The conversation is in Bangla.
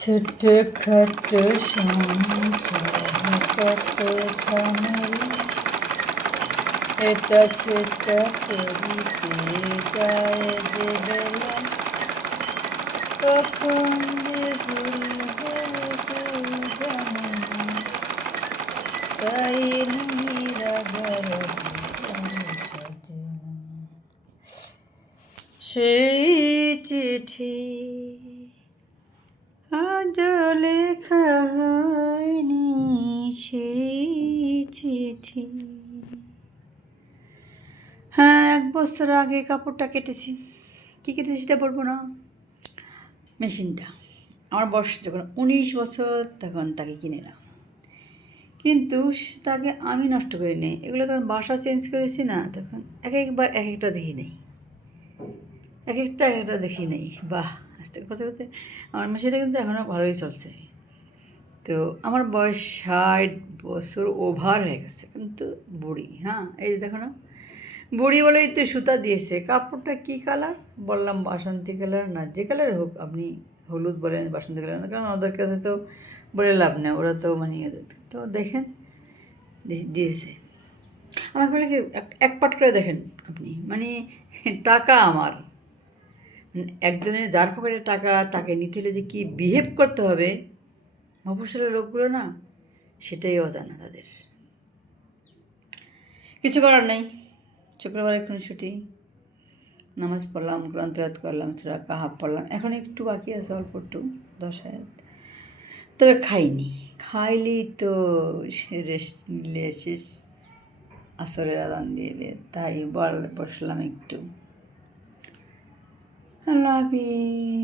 ছোটখাটো সংসার কতখানি এটা সেটা করিতে যায় যে বেলা কখন যে ভুল হবে জানি না তাই সেই চিঠি আজ লেখা হয়নি সেই চিঠি। হ্যাঁ, 1 বছর আগে কাপড়টা কেটেছি। কী কেটেছি সেটা বলবো না, মেশিনটা। আমার বয়স যখন 19 বছর তখন তাকে কিনেলাম, কিন্তু তাকে আমি নষ্ট করি নি। এগুলো তখন বাসা চেঞ্জ করেছি না, তখন এক একবার এক একটা দেখি নেই, এক একটা দেখি নেই। বাহ, আস্তে করতে করতে আমার মেশিনটা কিন্তু এখনও ভালোই চলছে। তো আমার বয়স 60 বছর ওভার হয়ে গেছে, কিন্তু বুড়ি। হ্যাঁ, এই যে দেখো না, বুড়ি বলেই তো সুতা দিয়েছে। কাপড়টা কী কালার বললাম, বাসন্তী কালার না, যে কালার হোক, আপনি হলুদ বলেন বাসন্তী কালার না, কারণ ওদের কাছে তো বলে লাভ নেই, ওরা তো মানিয়ে তো দেখেন দিয়েছে। আমাকে বলে কি এক পাট করে দেখেন আপনি, মানে টাকা আমার, একজনের যার পকেটে টাকা তাকে নিতে হলে যে কী বিহেভ করতে হবে মফস্বলের লোকগুলো না, সেটাই অজানা তাদের। কিছু করার নেই, শুক্রবার এখন ছুটি, নামাজ পড়লাম, কোরআন তেলাওয়াত করলাম, সূরা কাহাফ পড়লাম, এখন একটু বাকি আছে, অল্প একটু 10 আয়াত। তবে খাইনি, খাইলেই তো রেস্ট নিলে শেষ, আসরের আজান দিবে, তাই বসলাম একটু। আল্লাহ হাফিজ।